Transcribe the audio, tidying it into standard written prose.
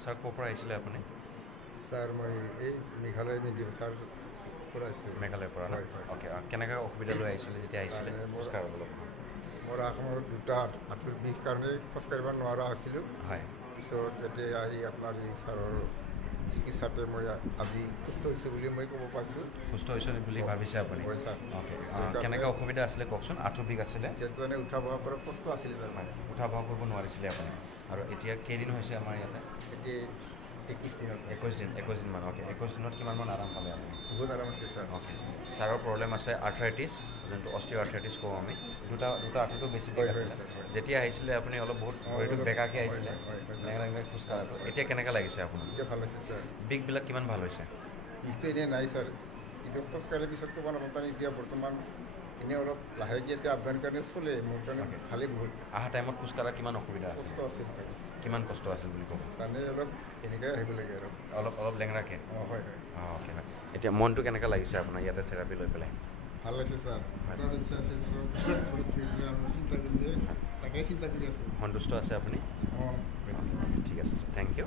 Sir ক'ৰ পৰা আহিছিলে আপুনি? ছাৰ মই এই মেঘালয় মেডিকেল ছাৰ পৰা আহিছোঁ। মেঘালয়ৰ পৰা ন? হয় হয়। অ'কে, কেনেকৈ অসুবিধা লৈ আহিছিলে যেতিয়া আহিছিলে মানে মোৰ খোজকাঢ়িবলৈ? মোৰ দুটা আঁঠুৰ বিষ কাৰণে খোজকাঢ়িব নোৱাৰা হৈছিলোঁ। হয়। পিছত এতিয়া আহি আপোনাৰ এই ছাৰৰ চিকিৎসাতে মই আজি সুস্থ হৈছোঁ বুলি মই ক'ব পাৰিছোঁ। সুস্থ হৈছে বুলি ভাবিছে আপুনি? হয় ছাৰ। অ'কে, কেনেকৈ অসুবিধা আছিলে কওকচোন? আঁঠুৰ বিষ আছিলে? এতিয়াতো মানে উঠা বহা পৰা কষ্ট আছিলে তাৰ মানে। উঠা বহা কৰিব নোৱাৰিছিলে আপুনি? আৰু এতিয়া কেইদিন হৈছে আমাৰ ইয়াতে? এতিয়া 21 দিনত 21 দিনমান। অ'কে, 21 দিনত কিমানমান আৰাম পালে আপুনি? বহুত আৰাম আছে ছাৰ। অ'কে, ছাৰৰ প্ৰব্লেম আছে আৰ্থ্ৰাইটিছ, যোনটো অষ্টিঅ' আৰ্থ্ৰাইটিছ কওঁ আমি। দুটা আঁঠুটো বেছি বিষ হয় আছিলে। ছাৰ, হয়। যেতিয়া আহিছিলে আপুনি অলপ বহুত ভৰিটো অলপ বেকাকৈ আহিছিলে, হয় ছাৰ। লেঙেৰা খোজকাঢ়াটো। এতিয়া কেনেকৈ লাগিছে আপোনাৰ? এতিয়া ভাল হৈছে ছাৰ। বিষবিলাক কিমান ভাল হৈছে? বিষটো এনেই নাই ছাৰ। এতিয়া খোজকাঢ়িলে পিছত ক'ব নাপাম তাৰমানে এতিয়া বৰ্তমান এনেই অলপ লাহেকৈ এতিয়া আভ্যান কাৰণে চলে মোৰ কাৰণে ভালেই বহুত। অহা টাইমত খোজকাঢ়া কিমান অসুবিধা আছিল? কষ্ট আছিল ছাৰ। কিমান কষ্ট আছিল বুলি ক'ব? তাৰমানে অলপ এনেকৈ আহিব লাগে আৰু অলপ লেঙেৰাকৈ? হয় হয়। অ'কে, হয়। এতিয়া মনটো কেনেকৈ লাগিছে আপোনাৰ ইয়াতে থেৰাপি লৈ পেলাই? ভাল লাগিছে ছাৰ। ইচ্ছা আছিল চিন্তা কৰি তাকে চিন্তা কৰি আছোঁ। সন্তুষ্ট আছে আপুনি? অঁ ঠিক আছে, থেংক ইউ।